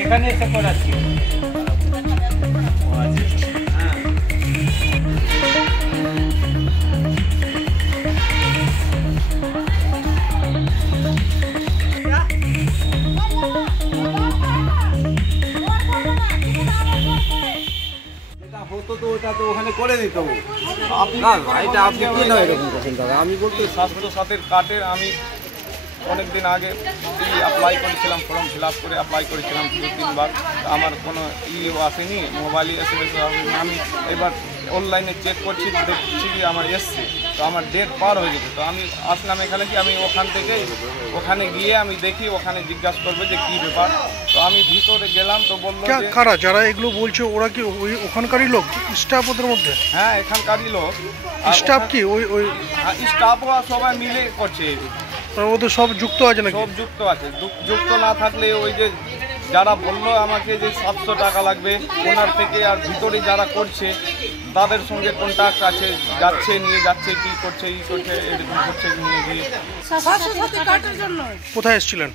এখানে এসে করাচ্ছি। হতো তো ওটা তো ওখানে করে দিত আপনার এটা আপনি কি না এরকম করছেন দাদা? আমি বলতে স্বাস্থ্য সাথীর কার্ডের আমি অনেক দিন আগে অ্যাপ্লাই করেছিলাম, ফর্ম ফিল আপ করে অ্যাপ্লাই করেছিলাম 2-3 বার। আমার কোনো আসেনি, মোবাইলে এসএমএস আসেনি। আমি এবার অনলাইনে চেক করছি, দেখছি কি আমার এসছে, তো আমার ডেট পার হয়ে গেছে। তো আমি আসলাম এখানে কি আমি ওখানে গিয়ে আমি দেখি, ওখানে জিজ্ঞাসা করবে যে কী ব্যাপার। তো আমি ভিতরে গেলাম, তো বললো কারা যারা এগুলো বলছে ওরা কি ওখানকারই লোক, স্টাফ ওদের মধ্যে? হ্যাঁ, এখানকারই লোক। স্টাফ কি ওই স্টাফও সবাই মিলে করছে। ওদের সব যুক্ত আছে নাকি? সব যুক্ত আছে। যুক্ত না থাকলে ওই যে যারা বললো আমাকে যে 700 টাকা লাগবে ওনার থেকে, আর ভিতরে যারা করছে তাদের সঙ্গে কন্ট্যাক্ট আছে, যাচ্ছে নিয়ে যাচ্ছে, কি করছে ই করছে এরকম করছে নিয়ে গিয়ে। কোথায় এসেছিলেন?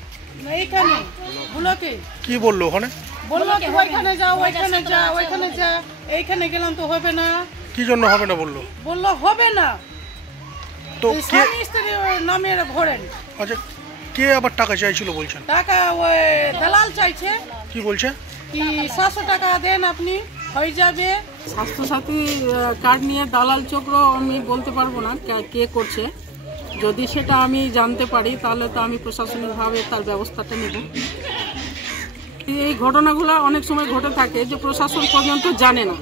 এইখানে ব্লকে। কি বললো ওখানে? বললো কি ওইখানে যাও, ওইখানে যা, ওইখানে যা। এইখানে গেলাম তো হবে না। কি জন্য হবে না বললো? বললো হবে না, তো স্বামী স্ত্রী নামে ভরেন। আচ্ছা, কে আবার টাকা চাইছিল বলছেন? টাকা ওই দালাল চাইছে। কি বলছে? কি 700 টাকা দেন আপনি হয়ে যাবে। স্বাস্থ্যসাথী কার্ড নিয়ে দালাল চক্র আমি বলতে পারবো না কে করছে। যদি সেটা আমি জানতে পারি তাহলে তো আমি প্রশাসনিকভাবে তার ব্যবস্থাটা নেব। এই ঘটনাগুলো অনেক সময় ঘটে থাকে যে প্রশাসন পর্যন্ত জানে না।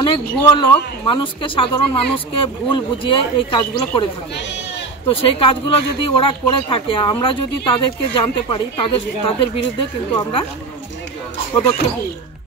অনেক ভুয়ো লোক সাধারণ মানুষকে ভুল বুঝিয়ে এই কাজগুলো করে থাকে। তো সেই কাজগুলো যদি ওরা করে থাকে, আমরা যদি তাদেরকে জানতে পারি, তাদের বিরুদ্ধে কিন্তু আমরা পদক্ষেপ নিই।